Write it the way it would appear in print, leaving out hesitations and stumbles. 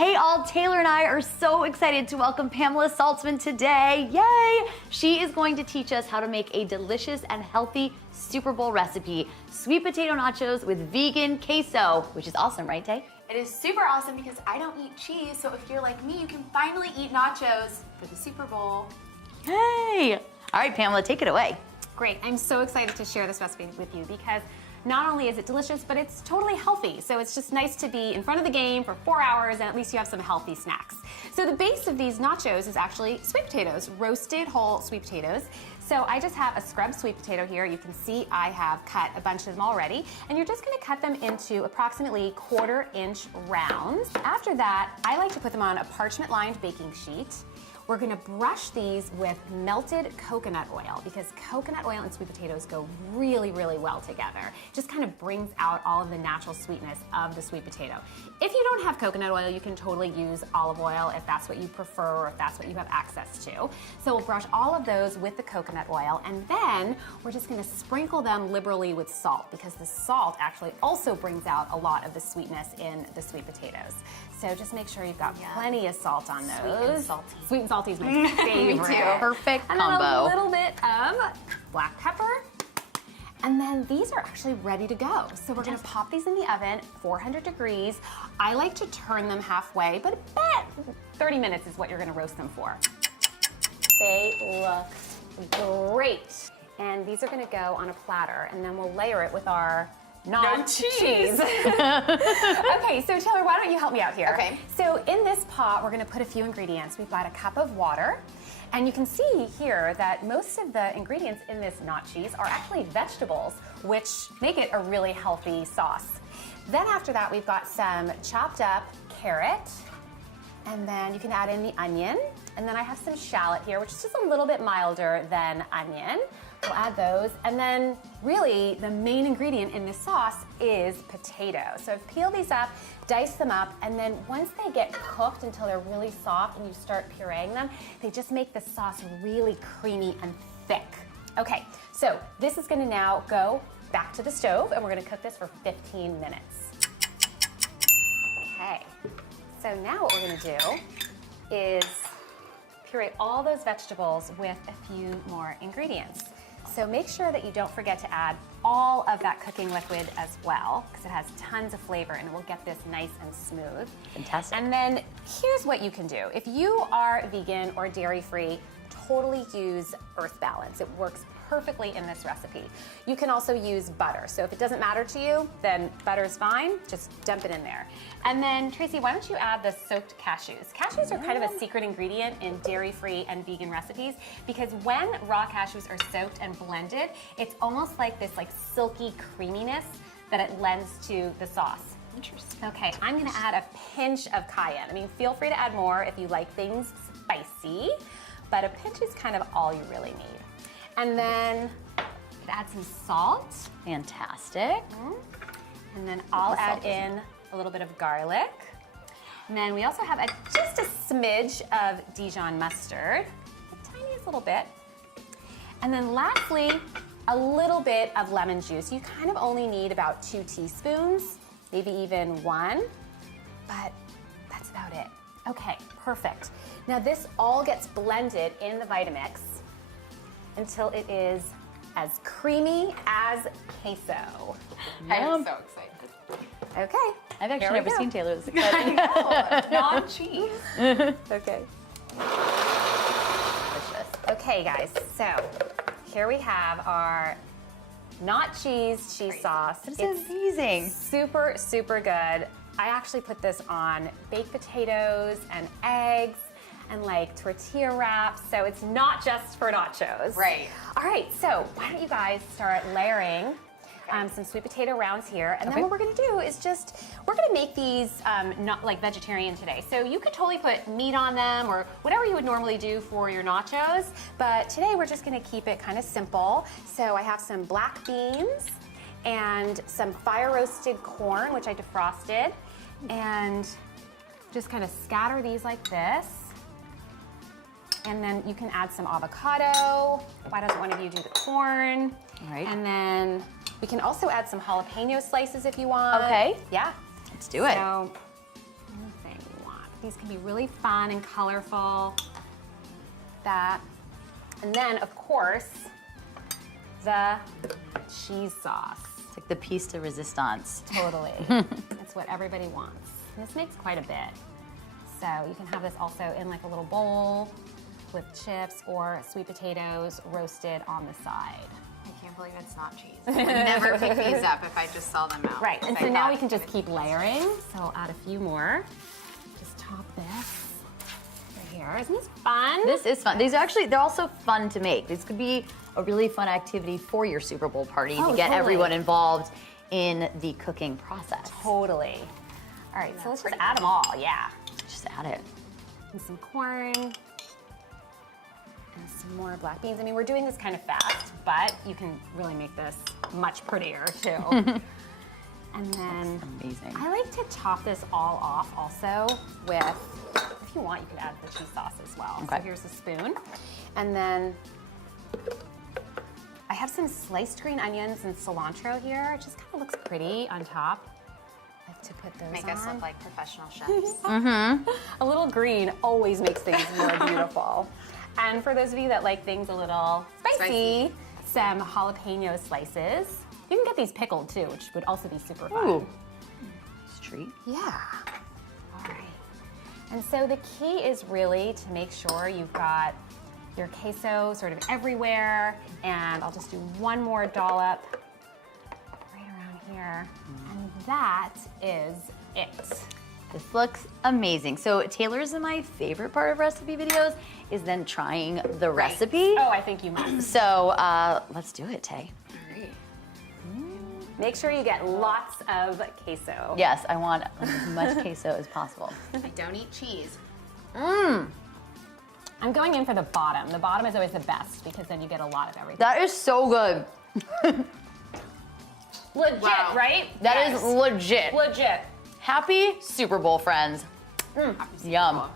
Hey all, Taylor and I are so excited to welcome Pamela Salzman today. Yay! She is going to teach us how to make a delicious and healthy Super Bowl recipe, sweet potato nachos with vegan queso, which is awesome, right, Tay? It is super awesome because I don't eat cheese, so if you're like me, you can finally eat nachos for the Super Bowl. Hey! All right, Pamela, take it away. Great, I'm so excited to share this recipe with you because not only is it delicious, but it's totally healthy. So it's just nice to be in front of the game for 4 hours and at least you have some healthy snacks. So the base of these nachos is actually sweet potatoes, roasted whole sweet potatoes. So I just have a scrubbed sweet potato here. You can see I have cut a bunch of them already, and you're just gonna cut them into approximately 1/4 inch rounds. After that, I like to put them on a parchment lined baking sheet. We're gonna brush these with melted coconut oil because coconut oil and sweet potatoes go really, really well together. It just kind of brings out all of the natural sweetness of the sweet potato. If you don't have coconut oil, you can totally use olive oil if that's what you prefer or if that's what you have access to. So we'll brush all of those with the coconut oil, and then we're just gonna sprinkle them liberally with salt because the salt actually also brings out a lot of the sweetness in the sweet potatoes. So just make sure you've got plenty of salt on those. Sweet and salty. Sweet and salty is my favorite. Me too. Perfect And combo. then a little bit of black pepper. And then these are actually ready to go. So we're gonna pop these in the oven, 400 degrees. I like to turn them halfway, but about 30 minutes is what you're gonna roast them for. They look great. And these are gonna go on a platter, and then we'll layer it with our non-cheese. Okay, so Taylor, why don't you help me out here? Okay. So in this pot, we're gonna put a few ingredients. We've got a cup of water, and you can see here that most of the ingredients in this not cheese are actually vegetables, which make it a really healthy sauce. Then after that, we've got some chopped up carrot, and then you can add in the onion, and then I have some shallot here, which is just a little bit milder than onion. We'll add those, and then really the main ingredient in this sauce is potato. So I've peeled these up, diced them up, and then once they get cooked until they're really soft and you start pureeing them, they just make the sauce really creamy and thick. Okay, so this is gonna now go back to the stove, and we're gonna cook this for 15 minutes. Okay, so now what we're gonna do is puree all those vegetables with a few more ingredients. So make sure that you don't forget to add all of that cooking liquid as well, because it has tons of flavor and it will get this nice and smooth. Fantastic. And then here's what you can do. If you are vegan or dairy-free, totally use Earth Balance. It works perfectly in this recipe. You can also use butter. So if it doesn't matter to you, then butter's fine. Just dump it in there. And then Tracy, why don't you add the soaked cashews? Cashews are kind of a secret ingredient in dairy-free and vegan recipes because when raw cashews are soaked and blended, it's almost like this silky creaminess that it lends to the sauce. Interesting. Okay, I'm gonna add a pinch of cayenne. I mean, feel free to add more if you like things spicy, but a pinch is kind of all you really need. And then add some salt. Fantastic. And then I'll add in a little bit of garlic. And then we also have just a smidge of Dijon mustard, the tiniest little bit. And then lastly, a little bit of lemon juice. You kind of only need about 2 teaspoons, maybe even 1, but that's about it. Okay, perfect. Now this all gets blended in the Vitamix until it is as creamy as queso. I'm so excited. Okay. I've actually Here we never go. seen Taylor this excited. Non-cheese. Okay. Delicious. Okay, guys, so here we have our not cheese sauce. This is amazing. Super, super good. I actually put this on baked potatoes and eggs and tortilla wraps, so it's not just for nachos. Right. All right, so why don't you guys start layering some sweet potato rounds here, and then what we're gonna do is we're gonna make these not vegetarian today. So you could totally put meat on them or whatever you would normally do for your nachos, but today we're just gonna keep it kind of simple. So I have some black beans and some fire roasted corn, which I defrosted, and just kind of scatter these like this. And then you can add some avocado. Why doesn't one of you do the corn? All right. And then we can also add some jalapeno slices if you want. Okay. Yeah. Let's do it. So, anything you want. These can be really fun and colorful. That. And then, of course, the cheese sauce. It's like the piece de resistance. Totally. That's what everybody wants. And this makes quite a bit. So you can have this also in like a little bowl with chips or sweet potatoes roasted on the side. I can't believe it's not cheese. I would never pick these up if I just saw them out. Right, and so now we can just keep layering. So I'll add a few more. Just top this right here. Isn't this fun? This is fun. These are actually, they're also fun to make. This could be a really fun activity for your Super Bowl party to get everyone involved in the cooking process. Totally. All right, so let's just add them all, yeah. Just add it. And some corn. And some more black beans. I mean, we're doing this kind of fast, but you can really make this much prettier too. And then Amazing. I like to top this all off also with, if you want, you could add the cheese sauce as well. Okay. So here's a spoon. And then I have some sliced green onions and cilantro here. It just kind of looks pretty on top. I like to put those Make on. us look like professional chefs. A little green always makes things more beautiful. And for those of you that like things a little spicy, some jalapeno slices. You can get these pickled too, which would also be super fun. Ooh. Nice treat. Yeah. All right. And so the key is really to make sure you've got your queso sort of everywhere. And I'll just do one more dollop right around here. And that is it. This looks amazing. So Taylor's my favorite part of recipe videos is then trying the recipe. Oh, I think you must. So let's do it, Tay. Make sure you get lots of queso. Yes, I want as much queso as possible. I don't eat cheese. I'm going in for the bottom. The bottom is always the best because then you get a lot of everything. That is so good. Legit, Wow. right? That is legit. Legit. Happy Super Bowl, friends. Yum.